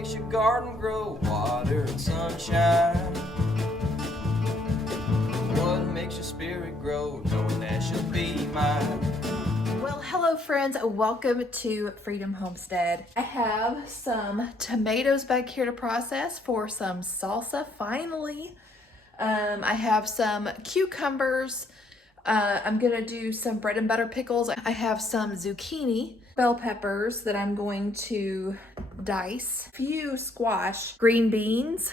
makes your garden grow? Water and sunshine. What makes your spirit grow? Knowing that she'll be mine. Well, hello friends, welcome to Freedom Homestead. I have some tomatoes back here to process for some salsa, finally. I have some cucumbers. I'm gonna do some bread and butter pickles. I have some zucchini, bell peppers that I'm going to dice, a few squash, green beans.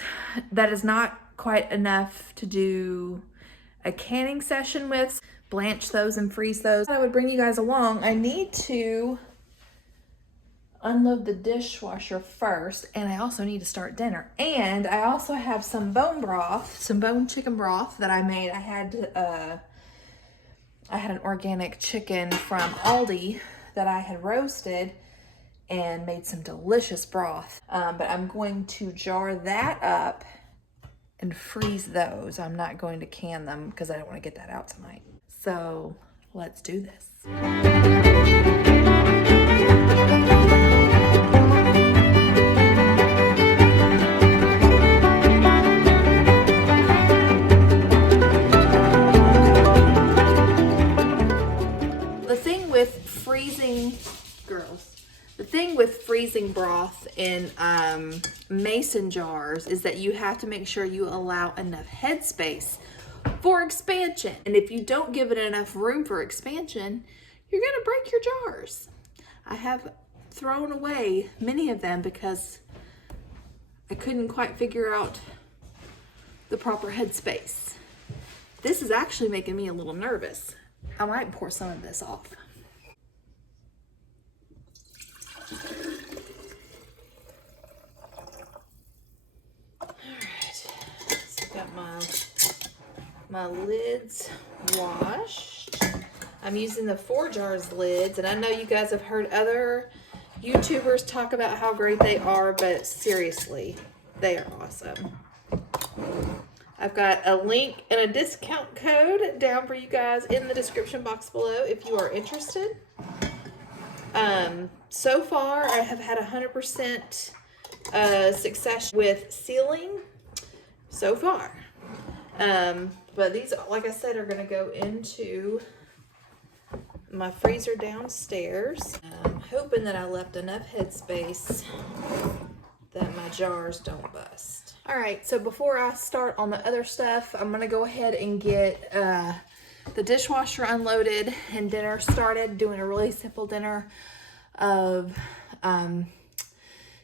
That is not quite enough to do a canning session with. Blanch those and freeze those. I would bring you guys along. I need to unload the dishwasher first, and I also need to start dinner. And I also have some bone broth, some bone chicken broth that I made. I had an organic chicken from Aldi that I had roasted and made some delicious broth. But I'm going to jar that up and freeze those. I'm not going to can them because I don't want to get that out tonight. So let's do this. The thing with freezing broth in mason jars is that you have to make sure you allow enough headspace for expansion. And if you don't give it enough room for expansion, you're gonna break your jars. I have thrown away many of them because I couldn't quite figure out the proper headspace. This is actually making me a little nervous. I might pour some of this off. My lids washed. I'm using the Forjars lids, and I know you guys have heard other YouTubers talk about how great they are, but seriously, they are awesome. I've got a link and a discount code down for you guys in the description box below if you are interested. So far, I have had 100% success with sealing so far. But these, like I said, are going to go into my freezer downstairs. I'm hoping that I left enough headspace that my jars don't bust. All right, so before I start on the other stuff, I'm going to go ahead and get the dishwasher unloaded and dinner started, doing a really simple dinner of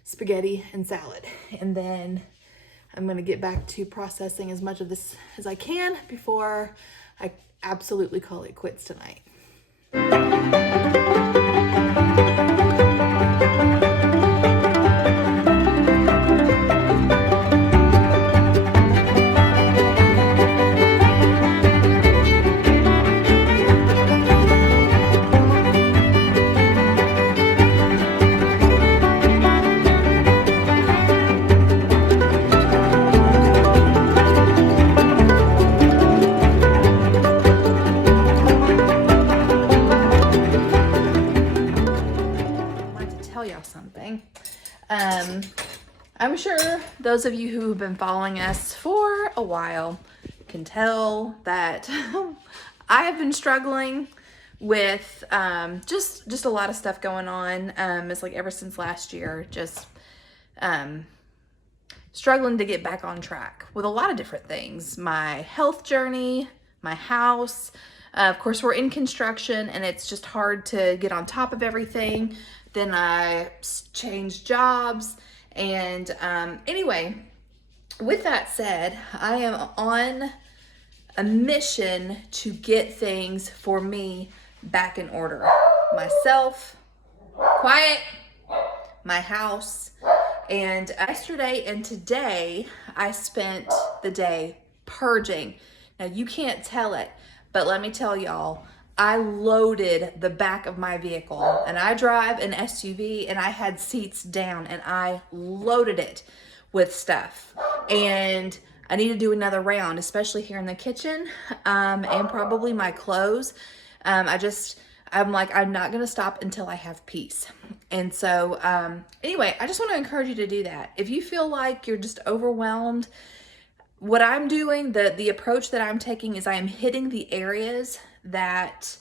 spaghetti and salad. And then I'm gonna get back to processing as much of this as I can before I absolutely call it quits tonight. I'm sure those of you who have been following us for a while can tell that I have been struggling with just a lot of stuff going on. It's like ever since last year, just struggling to get back on track with a lot of different things. My health journey, my house. Of course, we're in construction and it's just hard to get on top of everything. Then I changed jobs. And anyway, with that said, I am on a mission to get things for me back in order. Myself, quiet, my house. And yesterday and today, I spent the day purging. Now, you can't tell it, but let me tell y'all, I loaded the back of my vehicle, and I drive an SUV, and I had seats down, and I loaded it with stuff. And I need to do another round, especially here in the kitchen, and probably my clothes. I I'm like, I'm not going to stop until I have peace. And so, anyway, I just want to encourage you to do that. If you feel like you're just overwhelmed, what I'm doing, the approach that I'm taking is I am hitting the areas that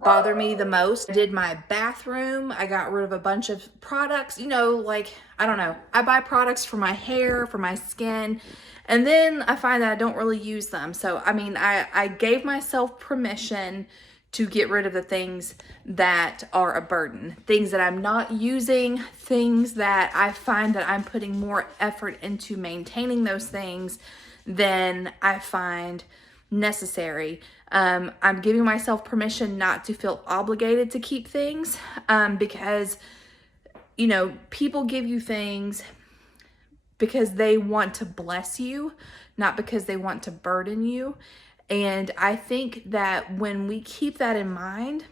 bother me the most. I did my bathroom. I got rid of a bunch of products, you know, like, I don't know. I buy products for my hair, for my skin, and then I find that I don't really use them. So, I mean, I gave myself permission to get rid of the things that are a burden, things that I'm not using, things that I find that I'm putting more effort into maintaining those things than I find necessary. I'm giving myself permission not to feel obligated to keep things, because, you know, people give you things because they want to bless you, not because they want to burden you. And I think that when we keep that in mind,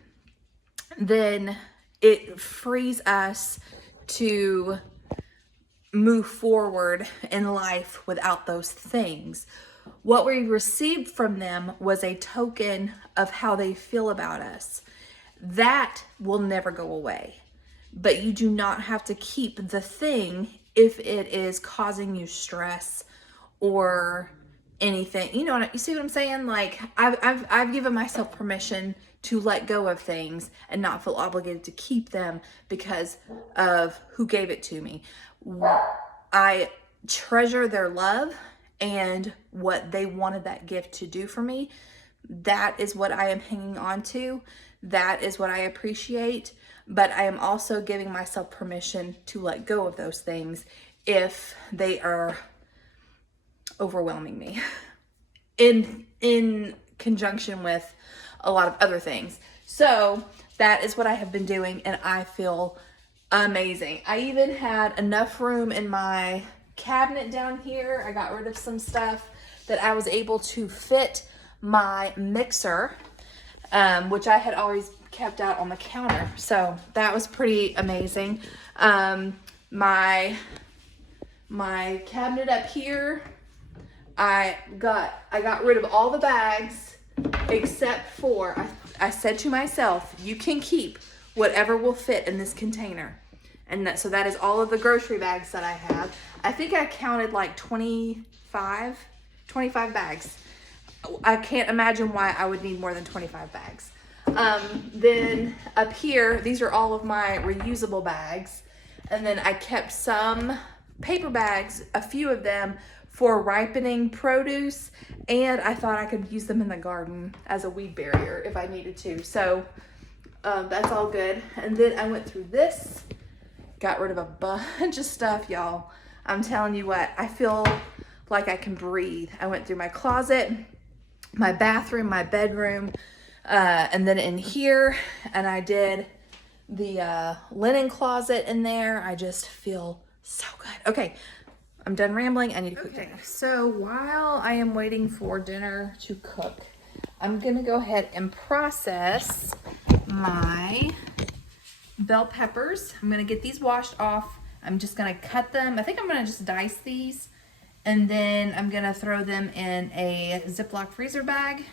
then it frees us to move forward in life without those things. What we received from them was a token of how they feel about us. That will never go away. But you do not have to keep the thing if it is causing you stress or anything. You know, you see what I'm saying? Like, I've given myself permission to let go of things and not feel obligated to keep them because of who gave it to me. I treasure their love and what they wanted that gift to do for me. That is what I am hanging on to. That is what I appreciate. But I am also giving myself permission to let go of those things if they are overwhelming me in conjunction with a lot of other things. So that is what I have been doing, and I feel amazing. I even had enough room in my cabinet down here. I got rid of some stuff that I was able to fit my mixer, which I had always kept out on the counter. So that was pretty amazing. My cabinet up here, I got rid of all the bags except for, I said to myself, you can keep whatever will fit in this container. And so that is all of the grocery bags that I have. I think I counted like 25 bags. I can't imagine why I would need more than 25 bags. Then up here, these are all of my reusable bags. And then I kept some paper bags, a few of them, for ripening produce. And I thought I could use them in the garden as a weed barrier if I needed to. So that's all good. And then I went through this, got rid of a bunch of stuff, y'all. I'm telling you what, I feel like I can breathe. I went through my closet, my bathroom, my bedroom, and then in here, and I did the linen closet in there. I just feel so good. Okay, I'm done rambling. I need to cook dinner. So while I am waiting for dinner to cook, I'm gonna go ahead and process my bell peppers. I'm gonna get these washed off. I'm just gonna cut them. I think I'm gonna just dice these, and then I'm gonna throw them in a Ziploc freezer bag.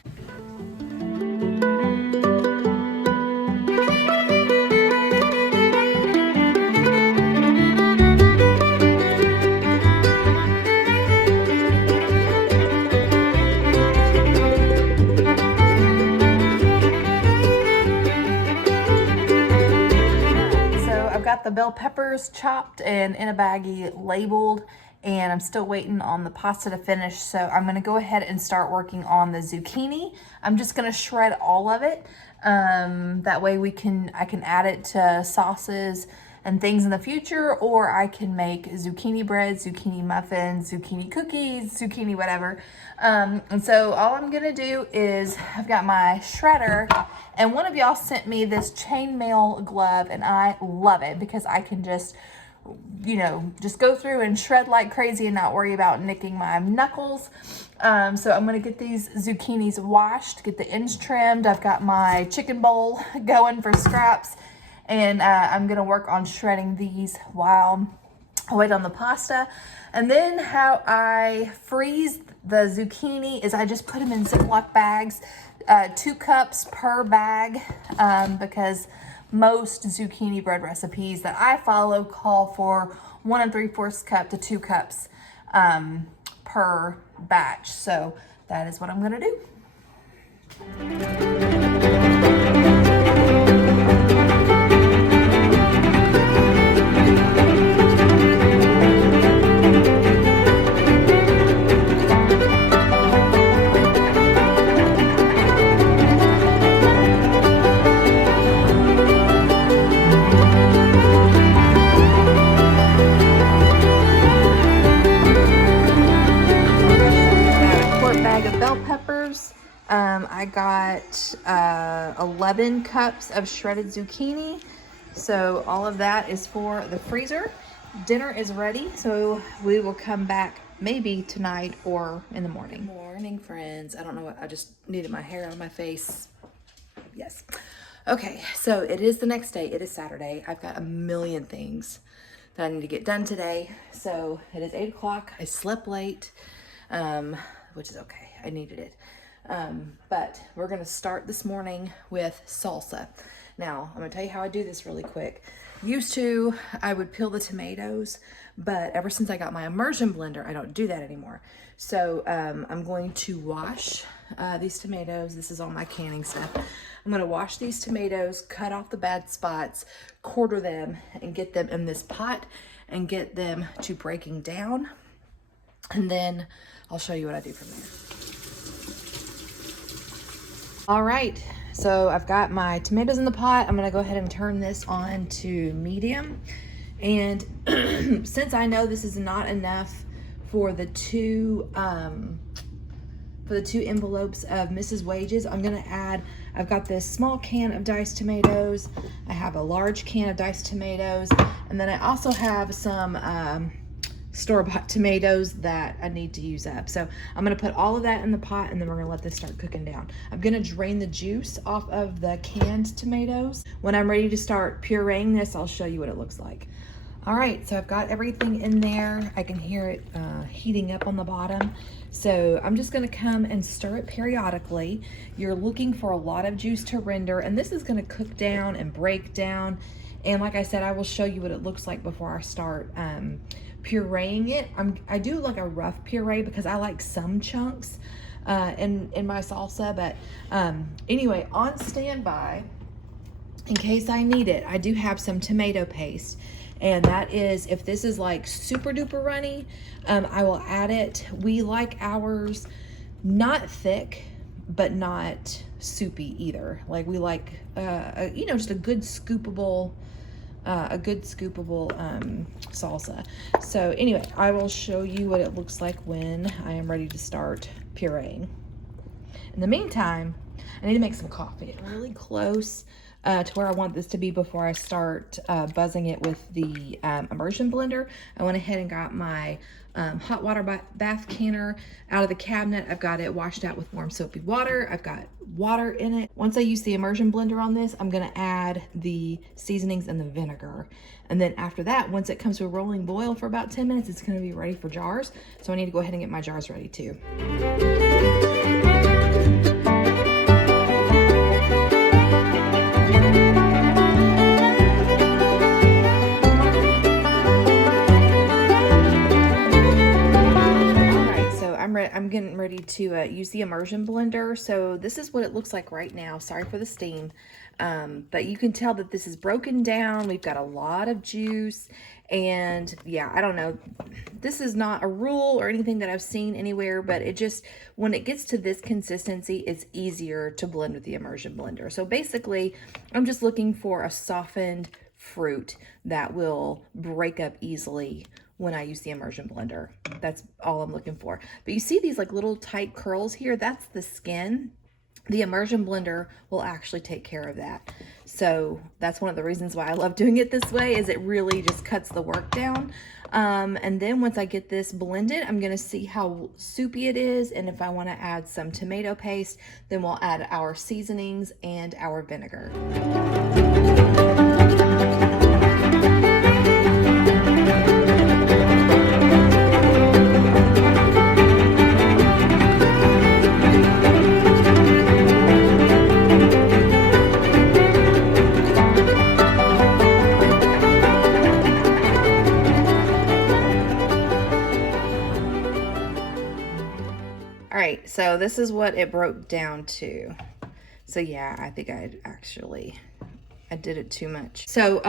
Got the bell peppers chopped and in a baggie labeled, and I'm still waiting on the pasta to finish, so I'm going to go ahead and start working on the zucchini. I'm just going to shred all of it, that way I can add it to sauces and things in the future, or I can make zucchini bread, zucchini muffins, zucchini cookies, zucchini whatever. And so all I'm gonna do is, I've got my shredder, and one of y'all sent me this chainmail glove, and I love it because I can just, you know, just go through and shred like crazy and not worry about nicking my knuckles. So I'm gonna get these zucchinis washed, get the ends trimmed. I've got my chicken bowl going for scraps, and I'm gonna work on shredding these while I'll wait on the pasta. And then how I freeze the zucchini is I just put them in Ziploc bags, 2 cups per bag, because most zucchini bread recipes that I follow call for 1 3/4 cup to 2 cups per batch. So that is what I'm gonna do. I got 11 cups of shredded zucchini. So all of that is for the freezer. Dinner is ready, so we will come back maybe tonight or in the morning. Morning, friends. I don't know what, I just needed my hair out of my face. Yes. Okay, so it is the next day. It is Saturday. I've got a million things that I need to get done today. So it is 8 o'clock. I slept late, which is okay. I needed it. But we're going to start this morning with salsa. Now, I'm going to tell you how I do this really quick. Used to, I would peel the tomatoes, but ever since I got my immersion blender, I don't do that anymore. So I'm going to wash these tomatoes. This is all my canning stuff. I'm going to wash these tomatoes, cut off the bad spots, quarter them, and get them in this pot and get them to breaking down. And then I'll show you what I do from there. All right, so I've got my tomatoes in the pot. I'm gonna go ahead and turn this on to medium. And since I know this is not enough for the two envelopes of Mrs. Wages, I'm gonna add, I've got this small can of diced tomatoes. I have a large can of diced tomatoes. And then I also have some store-bought tomatoes that I need to use up. So I'm gonna put all of that in the pot and then we're gonna let this start cooking down. I'm gonna drain the juice off of the canned tomatoes. When I'm ready to start pureeing this, I'll show you what it looks like. All right, so I've got everything in there. I can hear it heating up on the bottom. So I'm just gonna come and stir it periodically. You're looking for a lot of juice to render, and this is gonna cook down and break down. And like I said, I will show you what it looks like before I start pureeing it. I do like a rough puree because I like some chunks in my salsa. But anyway, on standby, in case I need it, I do have some tomato paste. And that is, if this is like super duper runny, I will add it. We like ours not thick, but not soupy either. Like we like, just a good scoopable salsa. So anyway, I will show you what it looks like when I am ready to start pureeing. In the meantime, I need to make some coffee. Really close to where I want this to be before I start buzzing it with the immersion blender. I went ahead and got my hot water bath canner out of the cabinet. I've got it washed out with warm soapy water. I've got water in it. Once I use the immersion blender on this, I'm gonna add the seasonings and the vinegar. And then after that, once it comes to a rolling boil for about 10 minutes, it's gonna be ready for jars. So I need to go ahead and get my jars ready too. I'm getting ready to use the immersion blender. So this is what it looks like right now. Sorry for the steam. But you can tell that this is broken down. We've got a lot of juice. And yeah, I don't know. This is not a rule or anything that I've seen anywhere, but it just, when it gets to this consistency, it's easier to blend with the immersion blender. So basically, I'm just looking for a softened fruit that will break up easily when I use the immersion blender. That's all I'm looking for. But you see these like little tight curls here? That's the skin. The immersion blender will actually take care of that. So that's one of the reasons why I love doing it this way, is it really just cuts the work down. And then once I get this blended, I'm gonna see how soupy it is. And if I wanna add some tomato paste, then we'll add our seasonings and our vinegar. right, so this is what it broke down to. So yeah, I think I did it too much. So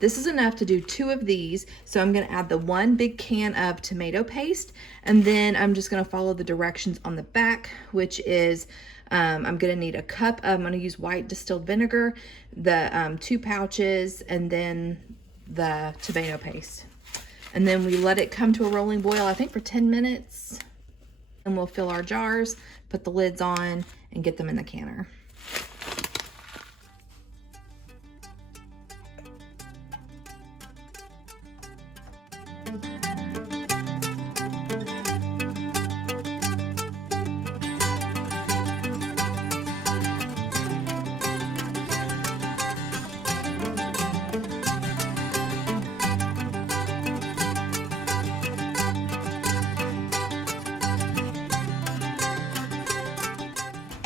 this is enough to do 2 of these. So I'm gonna add the 1 big can of tomato paste, and then I'm just gonna follow the directions on the back, which is I'm gonna need a cup of, I'm gonna use white distilled vinegar, the 2 pouches, and then the tomato paste. And then we let it come to a rolling boil, I think for 10 minutes. And we'll fill our jars, put the lids on, and get them in the canner.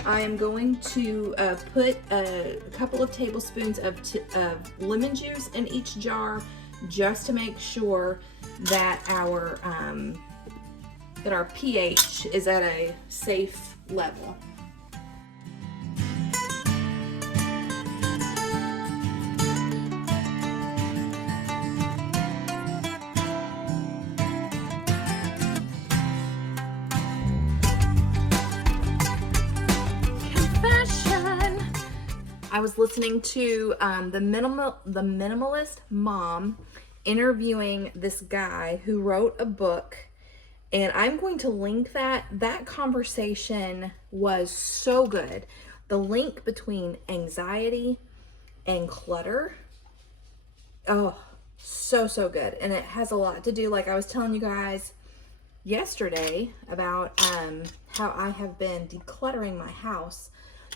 I am going to put a couple of tablespoons of lemon juice in each jar, just to make sure that our pH is at a safe level. I was listening to the Minimalist Mom interviewing this guy who wrote a book, and I'm going to link that. That conversation was so good. The link between anxiety and clutter, oh, so good. And it has a lot to do, like I was telling you guys yesterday, about how I have been decluttering my house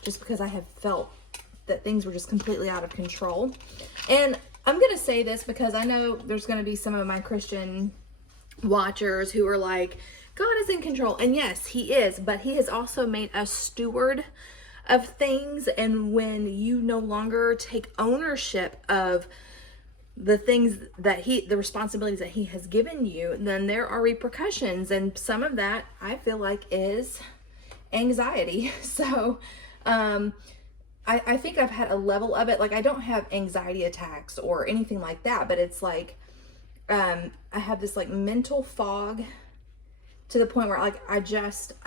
just because I have felt that things were just completely out of control. And I'm gonna say this because I know there's gonna be some of my Christian watchers who are like, God is in control. And yes, he is, but he has also made us steward of things. And when you no longer take ownership of the things that the responsibilities that he has given you, then there are repercussions. And some of that I feel like is anxiety. So, I think I've had a level of it. Like, I don't have anxiety attacks or anything like that, but it's like, I have this like mental fog to the point where like, I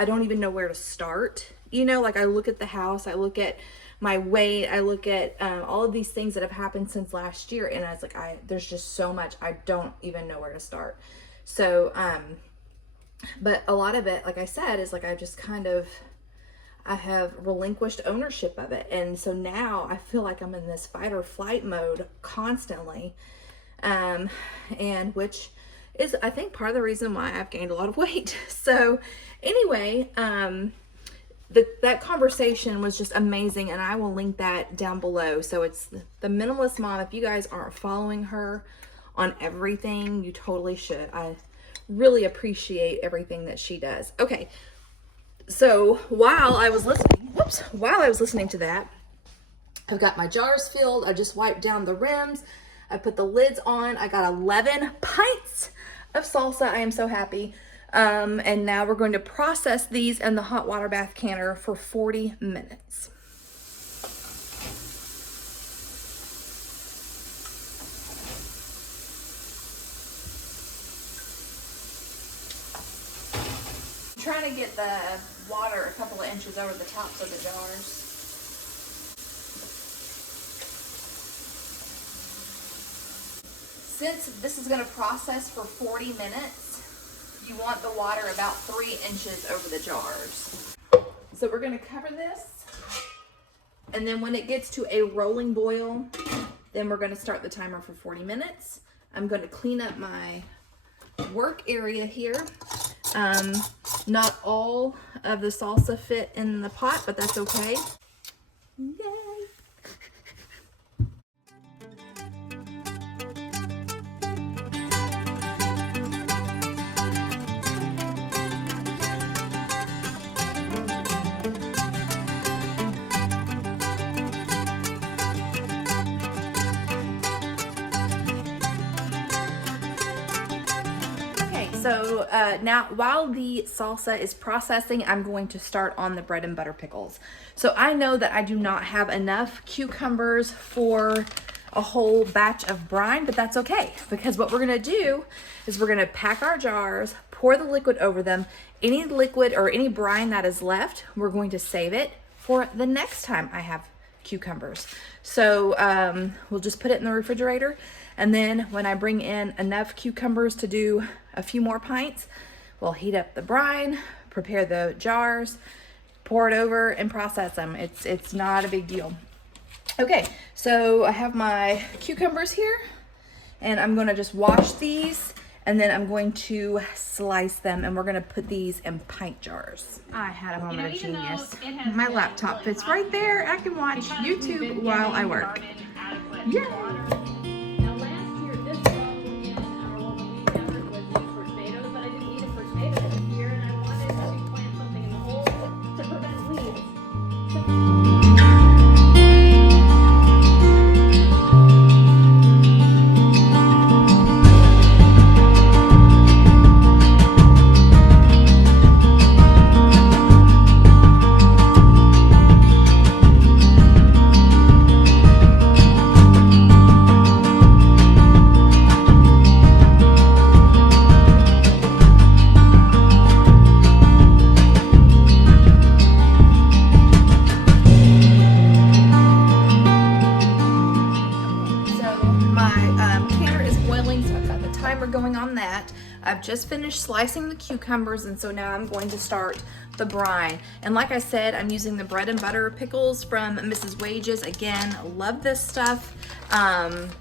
don't even know where to start. You know, like I look at the house, I look at my weight, I look at all of these things that have happened since last year. And I was like, there's just so much, I don't even know where to start. So, but a lot of it, like I said, is like, I have relinquished ownership of it. And so now I feel like I'm in this fight or flight mode constantly. And which is, I think, part of the reason why I've gained a lot of weight. So anyway, that conversation was just amazing, and I will link that down below. So it's the Minimalist Mom. If you guys aren't following her on everything, you totally should. I really appreciate everything that she does. Okay. So while I was listening to that, I've got my jars filled. I just wiped down the rims. I put the lids on. I got 11 pints of salsa. I am so happy. And now we're going to process these in the hot water bath canner for 40 minutes. I'm trying to get the water a couple of inches over the tops of the jars. Since this is going to process for 40 minutes, you want the water about 3 inches over the jars. So we're going to cover this, and then when it gets to a rolling boil, then we're going to start the timer for 40 minutes. I'm going to clean up my work area here. Not all of the salsa fit in the pot, but that's okay. Yay! So now while the salsa is processing, I'm going to start on the bread and butter pickles. So I know that I do not have enough cucumbers for a whole batch of brine, but that's okay, because what we're gonna do is we're gonna pack our jars, pour the liquid over them. Any liquid or any brine that is left, we're going to save it for the next time I have cucumbers. So we'll just put it in the refrigerator, and then when I bring in enough cucumbers to do a few more pints, we'll heat up the brine, prepare the jars, pour it over, and process them. It's not a big deal. Okay, so I have my cucumbers here, and I'm gonna just wash these, and then I'm going to slice them, and we're gonna put these in pint jars. I had a moment of genius. My laptop fits right there. I can watch YouTube while I work. Yeah. Now last year, this problem in our local weed gathered was used for tomatoes, but I didn't need it for tomatoes this year, and I wanted to plant something in the hole to prevent weeds. Going on that. I've just finished slicing the cucumbers, and so now I'm going to start the brine. And like I said, I'm using the bread and butter pickles from Mrs. Wages. Again, love this stuff.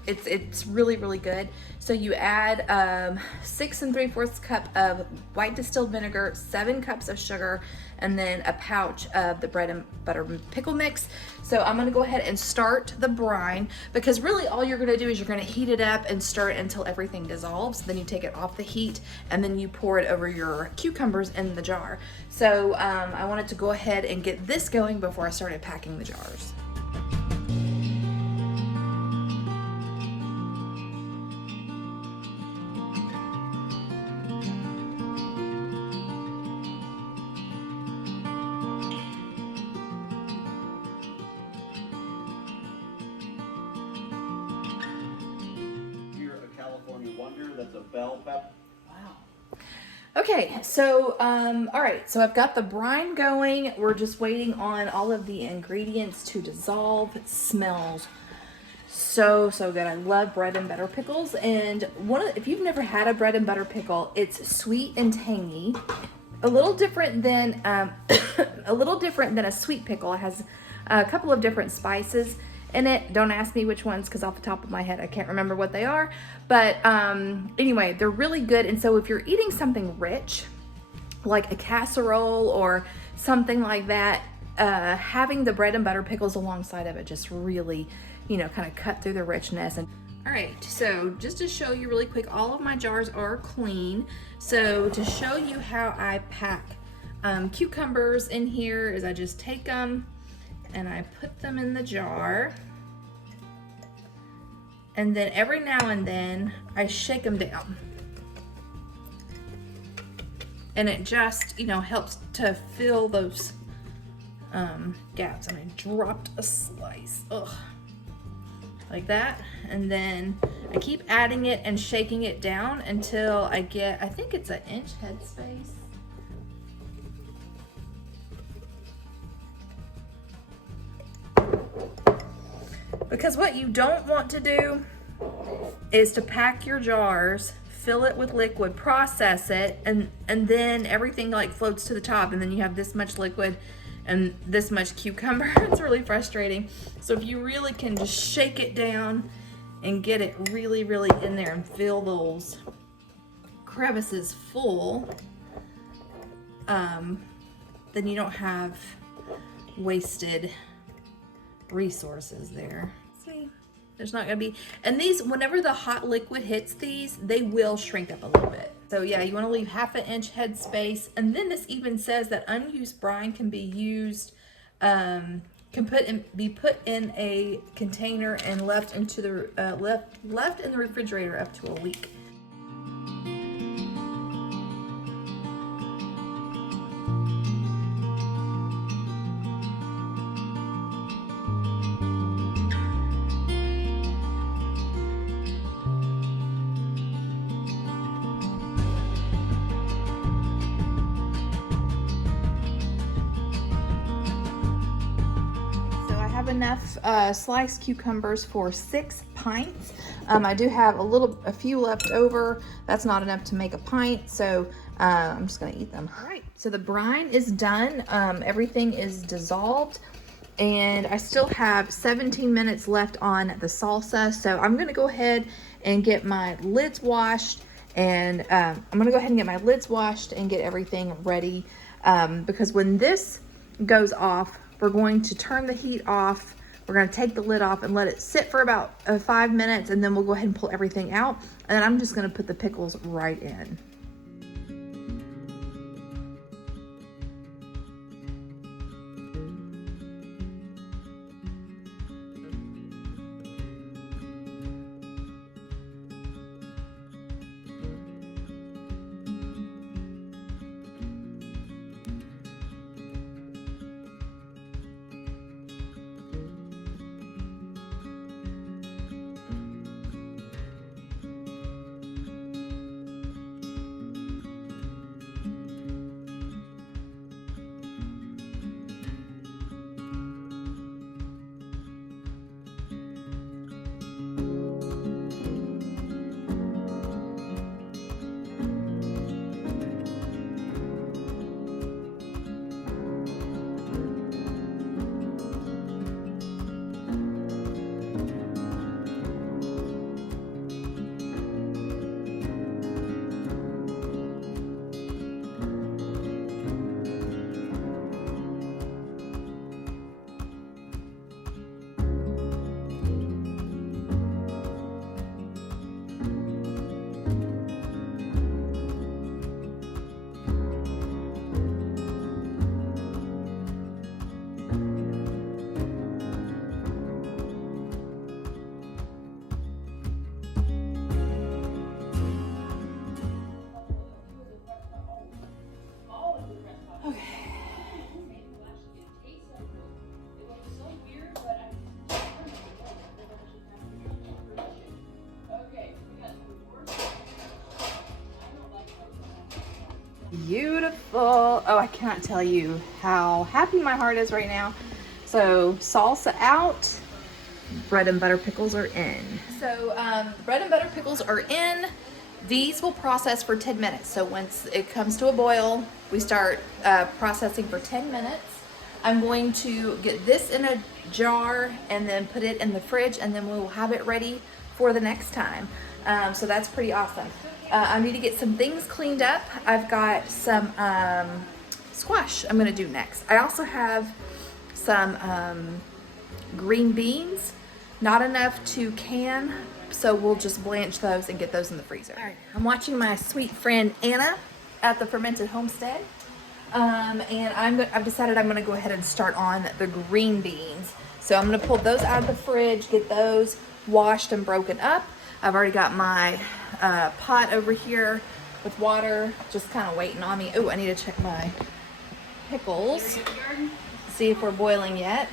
It's really, really good. So you add 6 3/4 cup of white distilled vinegar, 7 cups of sugar, and then a pouch of the bread and butter pickle mix. So I'm gonna go ahead and start the brine, because really all you're gonna do is you're gonna heat it up and stir it until everything dissolves. Then you take it off the heat, and then you pour it over your cucumbers in the jar. So I wanted to go ahead and get this going before I started packing the jars. That's a bell pepper. Wow. Okay, so all right, so I've got the brine going. We're just waiting on all of the ingredients to dissolve. It smells so good. I love bread and butter pickles, and if you've never had a bread and butter pickle, it's sweet and tangy, a little different than a sweet pickle. It has a couple of different spices in it. Don't ask me which ones, because off the top of my head I can't remember what they are, but anyway, they're really good. And so if you're eating something rich like a casserole or something like that, having the bread and butter pickles alongside of it just really, kind of cut through the richness. And all right, so just to show you really quick, all of my jars are clean. So to show you how I pack cucumbers in here is I just take them and I put them in the jar, and then every now and then I shake them down, and it just helps to fill those gaps. And I dropped a slice, like that, and then I keep adding it and shaking it down until I get, I think it's an inch headspace. Because what you don't want to do is to pack your jars, fill it with liquid, process it, and then everything like floats to the top, and then you have this much liquid and this much cucumber. It's really frustrating. So if you really can just shake it down and get it really, really in there and fill those crevices full, then you don't have wasted resources there. See, there's not gonna be, and these, whenever the hot liquid hits these, they will shrink up a little bit. So yeah, you want to leave 1/2 inch head space. And then this even says that unused brine can be used, be put in a container and left into the left in the refrigerator up to a week. enough sliced cucumbers for 6 pints. I do have a few left over. That's not enough to make a pint, so I'm just gonna eat them. All right, so the brine is done. Everything is dissolved, and I still have 17 minutes left on the salsa. So I'm gonna go ahead and get my lids washed, and get everything ready, because when this goes off, we're going to turn the heat off. We're going to take the lid off and let it sit for about 5 minutes, and then we'll go ahead and pull everything out. And then I'm just going to put the pickles right in. Beautiful. Oh, I cannot tell you how happy my heart is right now. So salsa out, bread and butter pickles are in. So bread and butter pickles are in. These will process for 10 minutes. So once it comes to a boil, we start processing for 10 minutes. I'm going to get this in a jar and then put it in the fridge, and then we'll have it ready for the next time. So that's pretty awesome. I need to get some things cleaned up. I've got some squash I'm gonna do next. I also have some green beans, not enough to can, so we'll just blanch those and get those in the freezer. All right, I'm watching my sweet friend Anna at the Fermented Homestead, and I've decided I'm gonna go ahead and start on the green beans. So I'm gonna pull those out of the fridge, get those washed and broken up. I've already got my pot over here with water, just kind of waiting on me. Oh, I need to check my pickles, see if we're boiling yet.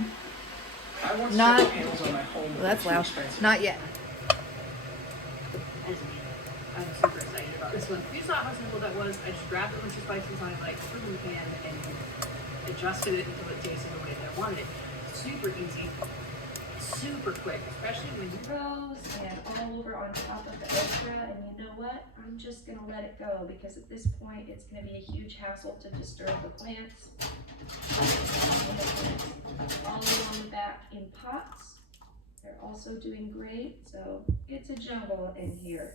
Not, well, that's loud. Not yet. I'm super excited about this one. You saw how simple that was. I just grabbed a bunch of spices on like put it in the pan and adjusted it until it tasted the way that I wanted it. Super easy, super quick, especially when you rose and all over on top of the okra. And you know what? I'm just gonna let it go because at this point it's gonna be a huge hassle to disturb the plants. All along the back in pots. They're also doing great, so it's a jungle in here.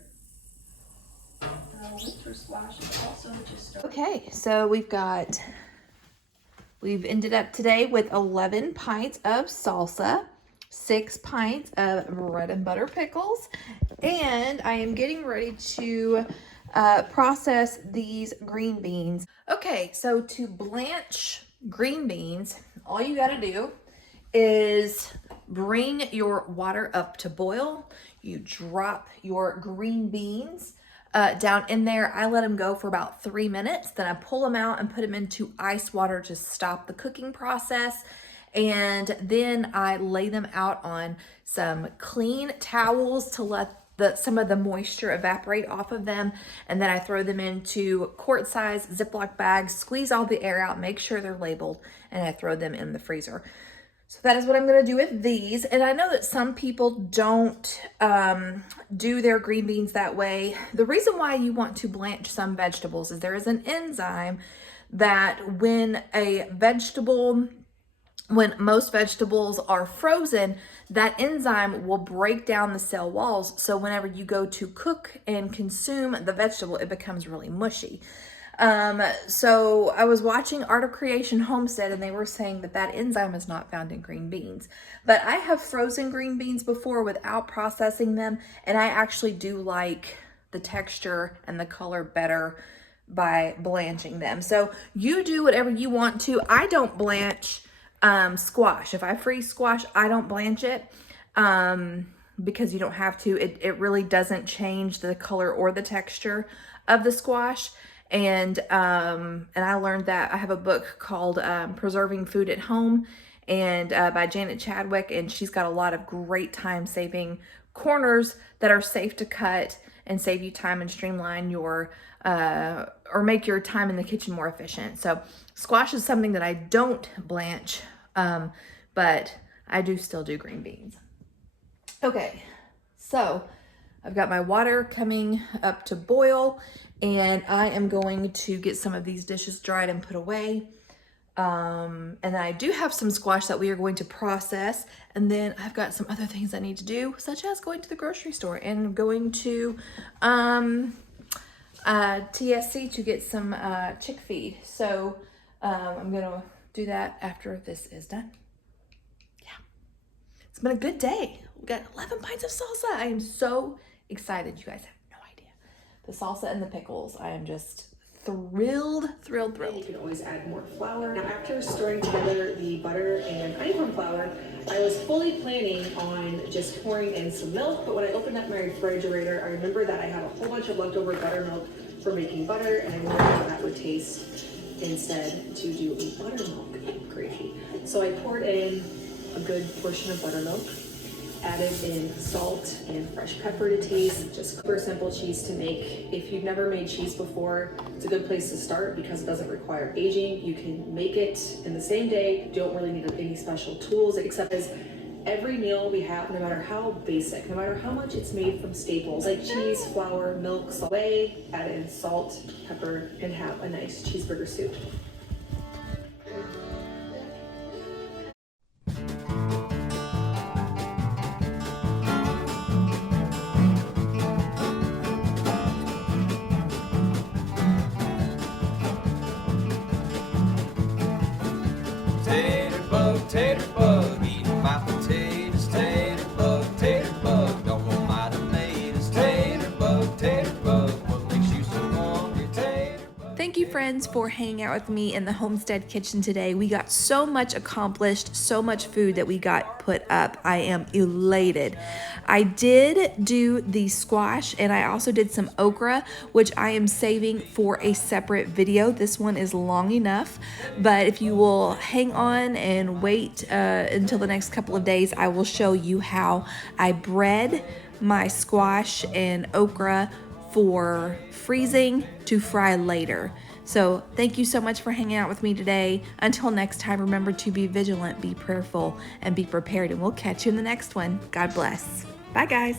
Winter squash is also just Okay, so we've ended up today with 11 pints of salsa, 6 pints of bread and butter pickles, and I am getting ready to process these green beans. Okay, so to blanch green beans, all you gotta do is bring your water up to boil. You drop your green beans down in there. I let them go for about 3 minutes. Then I pull them out and put them into ice water to stop the cooking process. And then I lay them out on some clean towels to let some of the moisture evaporate off of them. And then I throw them into quart-sized Ziploc bags, squeeze all the air out, make sure they're labeled, and I throw them in the freezer. So that is what I'm going to do with these. And I know that some people don't do their green beans that way. The reason why you want to blanch some vegetables is there is an enzyme that when most vegetables are frozen, that enzyme will break down the cell walls. So whenever you go to cook and consume the vegetable, it becomes really mushy. So I was watching Art of Creation Homestead and they were saying that that enzyme is not found in green beans. But I have frozen green beans before without processing them, and I actually do like the texture and the color better by blanching them. So you do whatever you want to. I don't blanch squash. If I freeze squash, I don't blanch it because you don't have to. It really doesn't change the color or the texture of the squash. And I learned that. I have a book called Preserving Food at Home, and by Janet Chadwick, and she's got a lot of great time-saving corners that are safe to cut and save you time and streamline your or make your time in the kitchen more efficient. So squash is something that I don't blanch, but I do still do green beans. Okay, so I've got my water coming up to boil, and I am going to get some of these dishes dried and put away. And I do have some squash that we are going to process, and then I've got some other things I need to do, such as going to the grocery store and going to TSC to get some chick feed. So I'm gonna do that after this is done. Yeah, it's been a good day. We got 11 pints of salsa. I am so excited. You guys have no idea. The salsa and the pickles. I am just thrilled. You can always add more flour. Now, after stirring together the butter and honeycomb flour, I was fully planning on just pouring in some milk, but when I opened up my refrigerator, I remembered that I have a whole bunch of leftover buttermilk for making butter, and I wondered how that would taste instead to do a buttermilk gravy. So I poured in a good portion of buttermilk, added in salt and fresh pepper to taste. Just super simple cheese to make. If you've never made cheese before, it's a good place to start because it doesn't require aging. You can make it in the same day. Don't really need any special tools, except as every meal we have, no matter how basic, no matter how much it's made from staples like cheese, flour, milk, salt, add in salt, pepper, and have a nice cheeseburger soup. Tater bug, eating my potatoes. Tater bug, don't want my tomatoes. Tater bug, what makes you so hungry? Tater bug. Thank you, friends, for hanging out with me in the homestead kitchen today. We got so much accomplished, so much food that we got put up. I am elated. I did do the squash, and I also did some okra, which I am saving for a separate video. This one is long enough, but if you will hang on and wait until the next couple of days, I will show you how I bread my squash and okra for freezing to fry later. So thank you so much for hanging out with me today. Until next time, remember to be vigilant, be prayerful, and be prepared, and we'll catch you in the next one. God bless. Bye, guys.